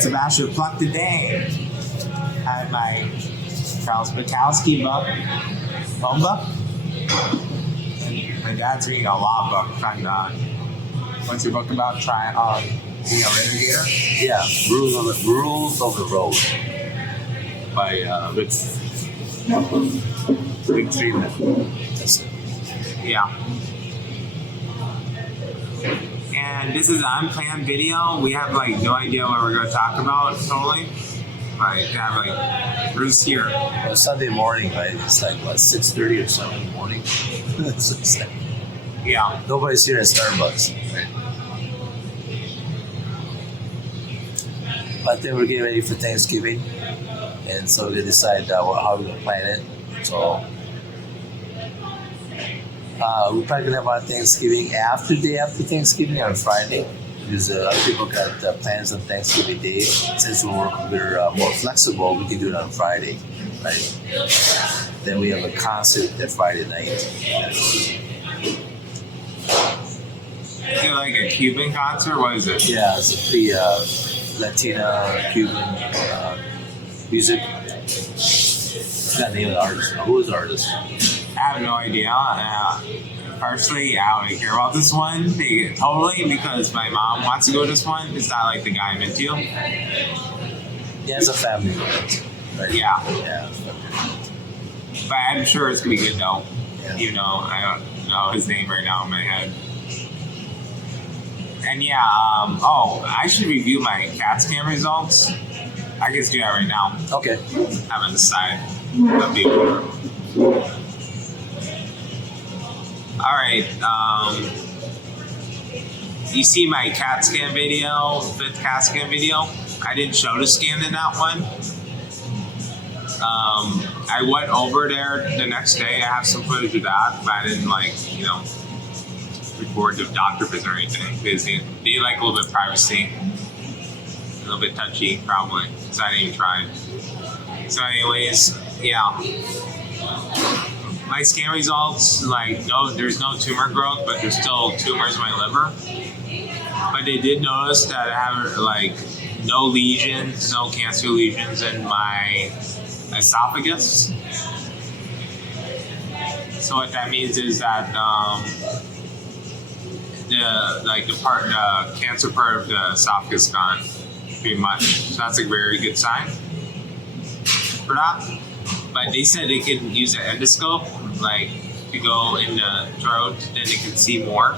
Sebastian Pluck today. I have my Charles Bukowski book, Bomba. My dad's reading a law book, trying to. What's your book about? Being a litigator? Yeah, Rules of the Road by Rick Freeman. That's it. Yeah. And this is an unplanned video. We have like no idea what we're going to talk about totally. We're just here. Well, Sunday morning, right? It's like what, 6:30 or 7 in the morning. It's like, yeah. nobody's here at Starbucks. Right? But then we're getting ready for Thanksgiving, and so we decide how we're gonna plan it. So we're probably gonna have our Thanksgiving day after Thanksgiving on Friday, because other people got plans on Thanksgiving Day. Since we're more flexible, we can do it on Friday, right? Then we have a concert that Friday night. Is it like a Cuban concert? What is it? Yeah, it's the Latina, Cuban music. I forgot the name of the artist. Who is the artist? I have no idea. Personally, I don't really care about this one totally because my mom wants to go to this one. It's not like the guy I'm into. Yeah, it's a family event. Right? Yeah. Yeah. But I'm sure it's gonna be good though. Yeah. Even though I don't know his name right now in my head. And yeah, I should review my CAT scan results. I can do that right now. Okay. I haven't decided. That'll be cool. Alright, you see my CAT scan video, 5th CAT scan video? I didn't show the scan in that one. I went over there the next day. I have some footage of that, but I didn't record the doctor visit or anything because they like a little bit of privacy. A little bit touchy, probably. So I didn't even try. So anyways, yeah. My scan results, there's no tumor growth, but there's still tumors in my liver. But they did notice that I have no lesions, no cancer lesions in my esophagus. So what that means is that the cancer part of the esophagus gone, pretty much. So that's a very good sign for that. But they said they could use an endoscope, to go in the throat, then they can see more,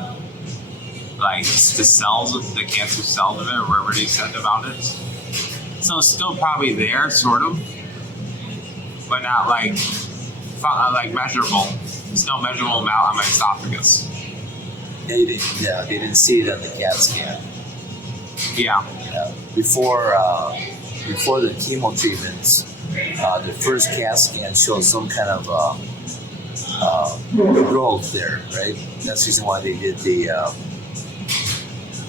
the cells, the cancer cells of it, or wherever they said about it. So it's still probably there, sort of, but not measurable. There's no measurable amount on my esophagus. They didn't see it on the CAT scan. Yeah. Before the chemo treatments, the first CAT scan showed some kind of growth there, right? That's the reason why they did the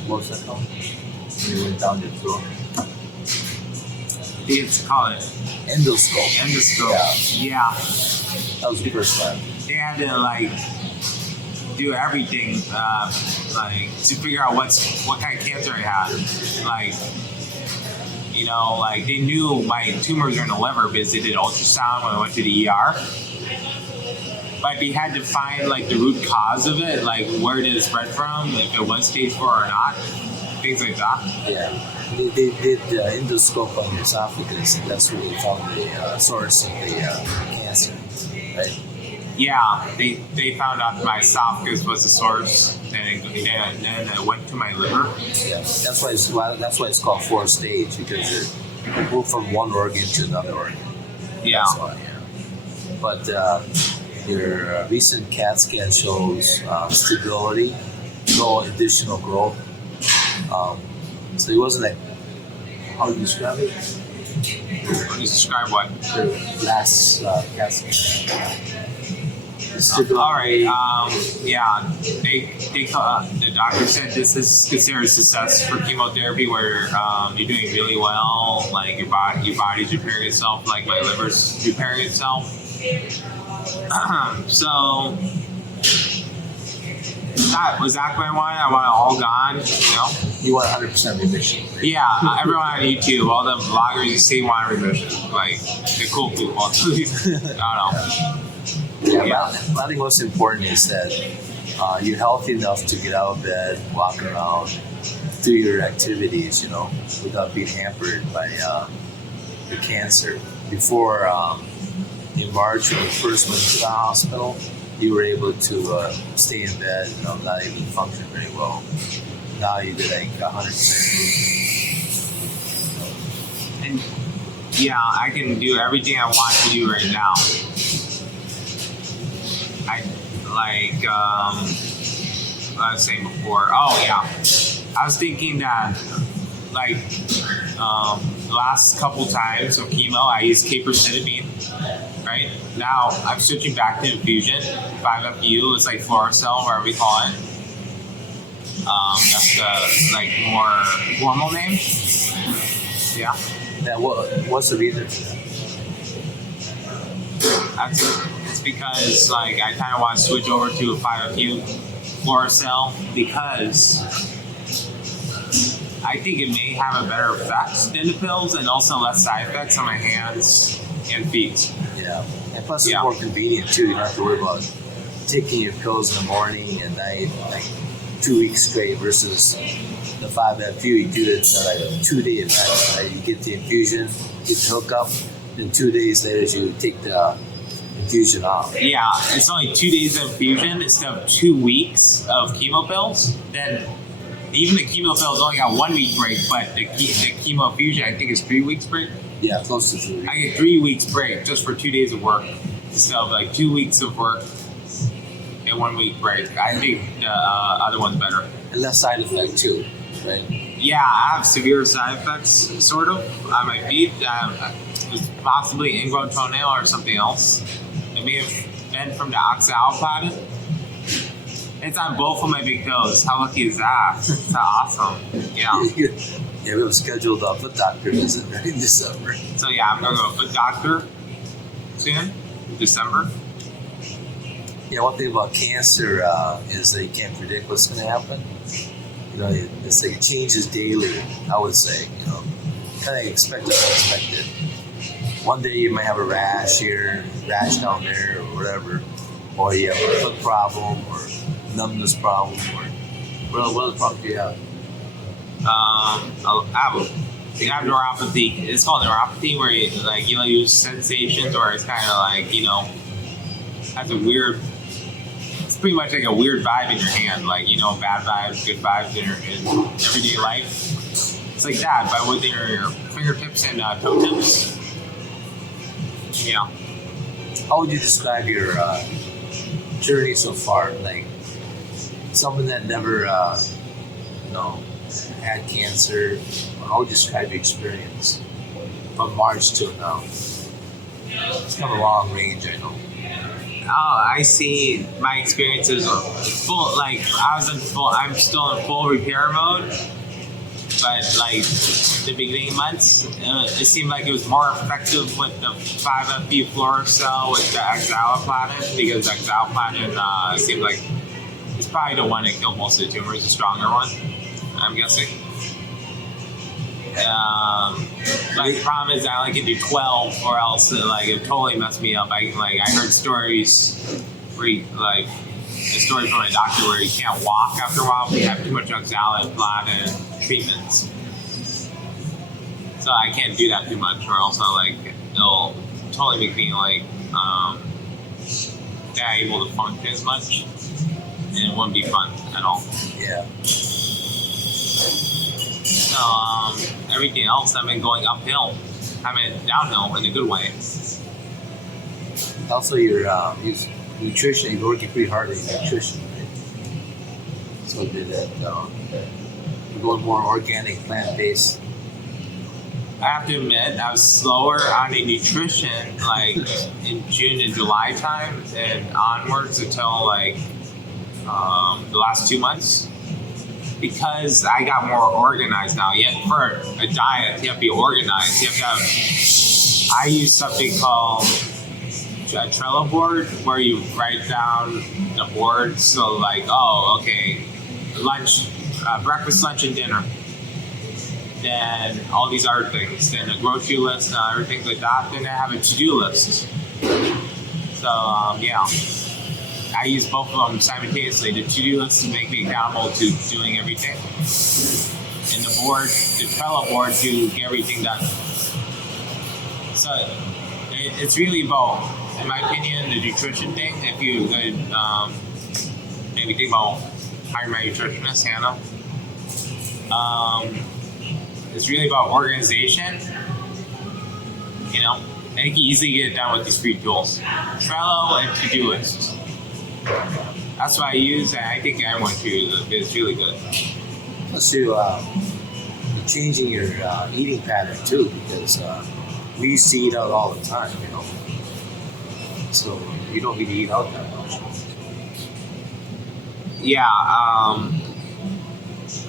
what's that called? When you went down your throat. It's called it Endoscope. Yeah. That was the first time. They had to do everything to figure out what kind of cancer I had. They knew my tumors were in the liver because they did ultrasound when I went to the ER. But they had to find the root cause of it, where did it spread from, if it was stage 4 or not, things like that. Yeah, they did the endoscope on the esophagus, and that's where they found the source of the cancer, right? Yeah, they found out my esophagus was the source, then it went to my liver. Yeah, that's why it's called 4-stage, because it moved from one organ to another organ. Yeah. That's why, yeah. But your recent CAT scan shows stability, no additional growth. So it wasn't how do you describe it? How do you describe what? The last CAT scan. All right. Yeah. The doctor said this is considered a success for chemotherapy, where you're doing really well. Your body's repairing itself, my liver's repairing itself. So That was exactly what I wanted. I want it all gone, you know? You want 100% remission. Right? Yeah, everyone on YouTube, all the vloggers, you say want remission. Like, the cool people. I don't know. Yeah. But I think what's important is that you're healthy enough to get out of bed, walk around, do your activities, you know, without being hampered by the cancer. Before, in March, when you first went to the hospital, you were able to stay in bed, you know, not even function very well. Now you get like 100%. And yeah, I can do everything I want to do right now. What I was saying before. Oh yeah, I was thinking that like the last couple times of chemo, I used capercitabine. Right now, I'm switching back to infusion. 5FU is like Fluorouracil, whatever we call it. That's the like more formal name. Yeah. What's the reason for that? It's because like I kind of want to switch over to a 5FU Fluorouracil because I think it may have a better effect than the pills and also less side effects on my hands and feet. Yeah, and plus it's more convenient too. You don't have to worry about taking your pills in the morning and night, like 2 weeks straight versus the 5FU. You do it like a 2-day event. Right? You get the infusion, get the hookup, then 2 days later you take the infusion off. Yeah, it's only 2 days of infusion instead of 2 weeks of chemo pills. Then even the chemo pills only got 1 week break, but the chemo infusion I think is 3 weeks break. Yeah, close to 3 weeks. I get 3 weeks break just for 2 days of work instead of like 2 weeks of work and 1 week break. I think the other one's better. And less side effect too, right? Yeah, I have severe side effects, sort of, on my feet. It's possibly ingrown toenail or something else. It may have been from the oxaliplatin. It's on both of my big toes. How lucky is that? It's awesome. Yeah. Yeah, we have a scheduled foot doctor visit in December. So yeah, I'm going to go to a foot doctor soon, in December. Yeah, one thing about cancer is that you can't predict what's going to happen. You know, it's like it changes daily, I would say. You know, kind of expected, unexpected. One day you might have a rash here, rash down there, or whatever. Or you have a foot problem, or numbness problem, or what other problem do you have? I have neuropathy. It's called neuropathy, where you use sensations, or it's kind of like, you know, has a weird. It's pretty much like a weird vibe in your hand, like, you know, bad vibes, good vibes in everyday life. It's like that, but with your fingertips and toe tips. Yeah. How would you describe your journey so far? Like someone that never, had cancer. How would you describe your experience from March till now? It's kind of a long range, I know. Oh, I see. My experience is full. Like I'm still in full repair mode. But like the beginning months, it seemed like it was more effective with the 5FB Fluorouracil with the oxaliplatin, because oxaliplatin seemed like it's probably the one that killed most of the tumors, the stronger one, I'm guessing. Like the problem is I can do 12, or else it totally messed me up. I heard stories where a story from a doctor where you can't walk after a while if you have too much oxaliplatin treatments. So I can't do that too much, or else it'll totally make me not able to function as much, and it wouldn't be fun at all. Yeah. So everything else I've been going uphill. I mean downhill in a good way. Also, your nutrition, you're working pretty hard on your nutrition, right? So did that. You're going more organic, plant-based. I have to admit, I was slower on the nutrition in June and July time and onwards until the last 2 months, because I got more organized now. Yet for a diet, you have to be organized. You have to have. I use something called a Trello board where you write down the board. So like, oh, okay, lunch, breakfast, lunch, and dinner. Then all these other things. Then a grocery list and other things like that. Then I have a to-do list. So yeah, I use both of them simultaneously. The to-do list to make me accountable to doing everything, and the board, the Trello board, to get everything done. So it's really about, in my opinion, the nutrition thing. If you could maybe think about hiring my nutritionist, Hannah. It's really about organization. You know, I think you easily get it done with these free tools. Trello and to-do lists. That's what I use, and I think everyone should use it. It's really good. Plus, you're changing your eating pattern too, because we used to eat out all the time, you know. So you don't really eat out that much. Yeah,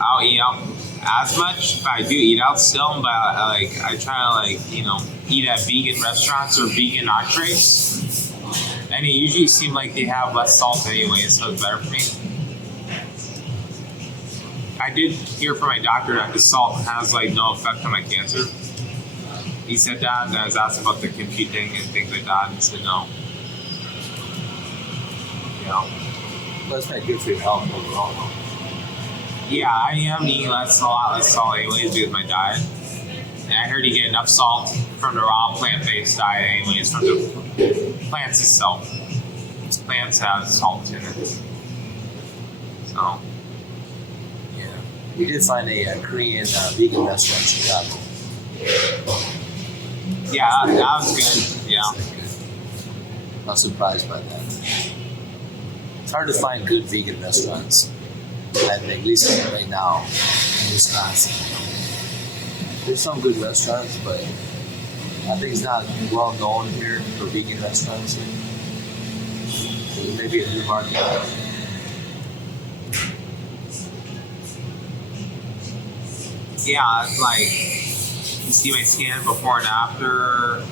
I'll eat out as much, but I do eat out still. But I try to eat at vegan restaurants or vegan entrees, and it usually seems like they have less salt anyway, so it's better for me. I did hear from my doctor that the salt has no effect on my cancer. He said that, and I was asked about the kimchi thing and things like that, and he said no. Well, that's not good for your health overall, though. Yeah, I am eating a lot less salt anyways because of my diet. And I heard you get enough salt from the raw plant-based diet anyways, from the plants itself. Plants have salt in it. So. Yeah. We did find a Korean vegan restaurant in Chicago. Yeah, that was good. Yeah. Not surprised by that. It's hard to find good vegan restaurants, at least right now in Wisconsin. There's some good restaurants, but I think it's not well known here for vegan restaurants. So maybe a new market. Yeah, it's like you see my scan before and after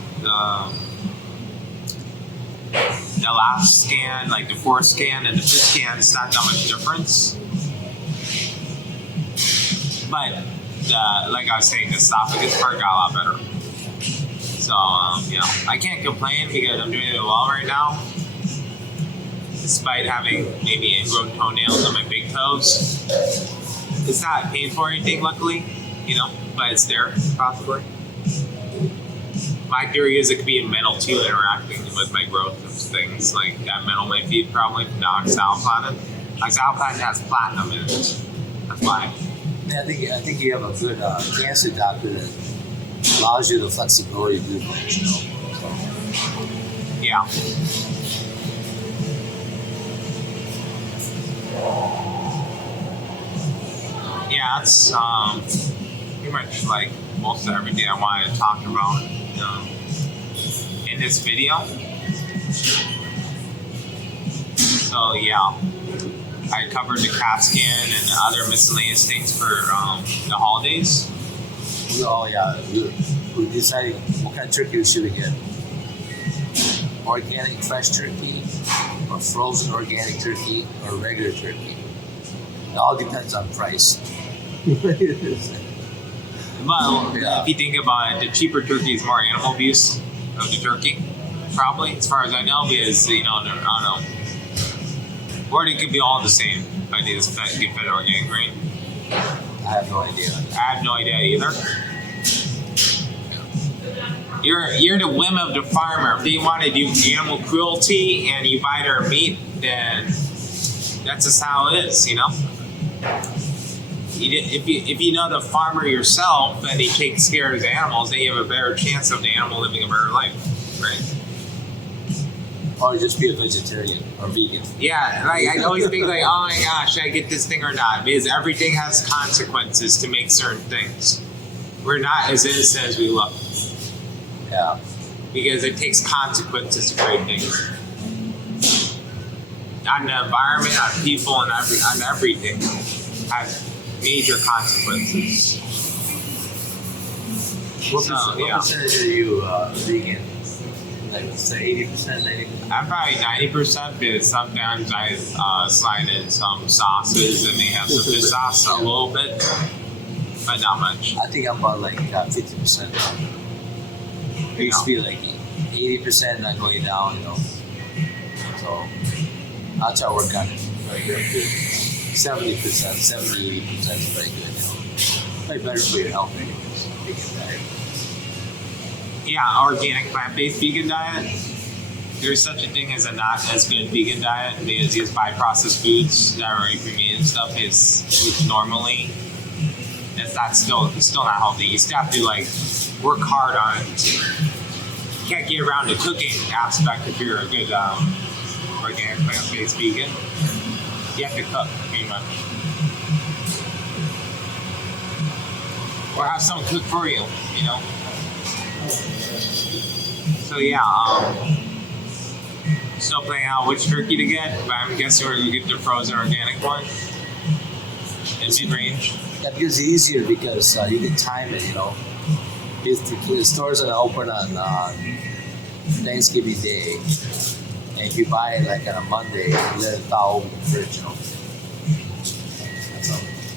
the last scan, like the fourth scan and the fifth scan, it's not that much difference. But like I was saying, the esophagus part got a lot better. So I can't complain because I'm doing it well right now, despite having maybe ingrown toenails on my big toes. It's not painful or anything, luckily, but it's there possibly. My theory is it could be a metal too interacting with my growth of things. Like that metal might be probably the oxaliplatin. Oxaliplatin has platinum in it. That's why. Yeah, I think you have a good cancer doctor that allows you the flexibility to do things, Yeah. Yeah, that's pretty much like most of everything I wanted to talk about in this video. So yeah, I covered the CAT scan and other miscellaneous things for the holidays. Oh yeah, we decided what kind of turkey should we get. Organic fresh turkey, or frozen organic turkey, or regular turkey. It all depends on price. Well, if you think about it, the cheaper turkey is more animal abuse of the turkey, probably, as far as I know, because, I don't know. Or they could be all the same, if I did get fed organic grain. I have no idea. I have no idea either. You're the whim of the farmer. If they want to do animal cruelty and you buy their meat, then that's just how it is, If you know the farmer yourself and he takes care of his animals, then you have a better chance of the animal living a better life, right? Or just be a vegetarian or vegan. Yeah, I always think oh my gosh, should I get this thing or not? Because everything has consequences to make certain things. We're not as innocent as we look. Yeah. Because it takes consequences to create things. On the environment, on people, and on everything has major consequences. What percentage are you vegan? Like say 80%, 90%. I'm probably 90% because sometimes I slide in some sauces and they have some fish sauce a little bit, but not much. I think I'm about like 50% now. It used to be like 80% not going down, So I'll try to work on it. Like up to 70%, 70, 80% is very good, Probably better for your health anyways. Vegan diet. Yeah, organic plant-based vegan diet. There's such a thing as a not as good vegan diet because you buy processed foods that are already pre-made and stuff. Which normally it's still not healthy. You still have to work hard on it. You can't get around the cooking aspect if you're a good organic plant-based vegan. You have to cook pretty much, or have someone cook for you. So yeah, still playing out which turkey to get, but I'm guessing we're gonna get the frozen organic one in mid-range. Yeah, because it's easier because you can time it, If the stores are open on Thanksgiving Day, and if you buy it on a Monday, you let it thaw over the fridge,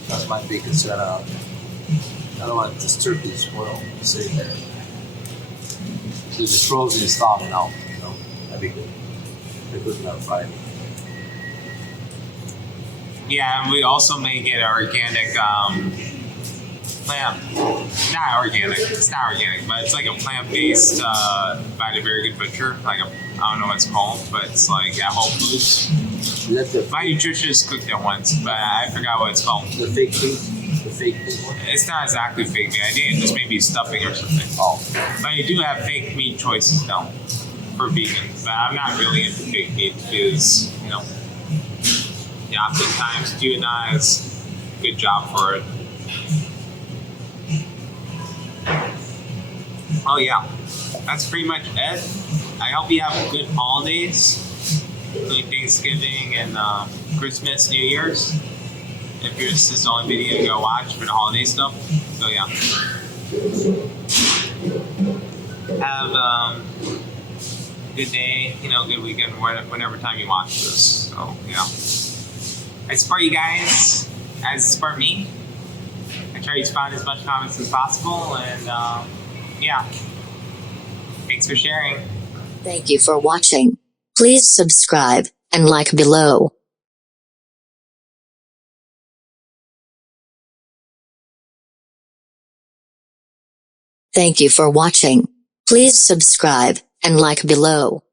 That's my big concern. I don't want this turkey to spoil sitting there. So it's frozen is thawing out, That'd be good. They're cooking on Friday. Yeah, and we also may get organic plant. Not organic. It's not organic, but it's like a plant-based by the Very Good Butcher. I don't know what it's called, but it's at Whole Foods. My nutritionist cooked it once, but I forgot what it's called. The fake meat? The fake meat one? It's not exactly fake meat. I think it's just maybe stuffing or something. Oh. But you do have fake meat choices now for vegans. But I'm not really into fake meat because, oftentimes do not as good job for it. Oh yeah, that's pretty much it. I hope you have good holidays, like Thanksgiving and Christmas, New Year's. If this is the only video to go watch for the holiday stuff. So yeah. Have a good day, good weekend, whenever time you watch this. So yeah. I support you guys as you support me. I try to respond as much comments as possible, and yeah. Thanks for sharing. Thank you for watching. Please subscribe and like below. Thank you for watching. Please subscribe and like below.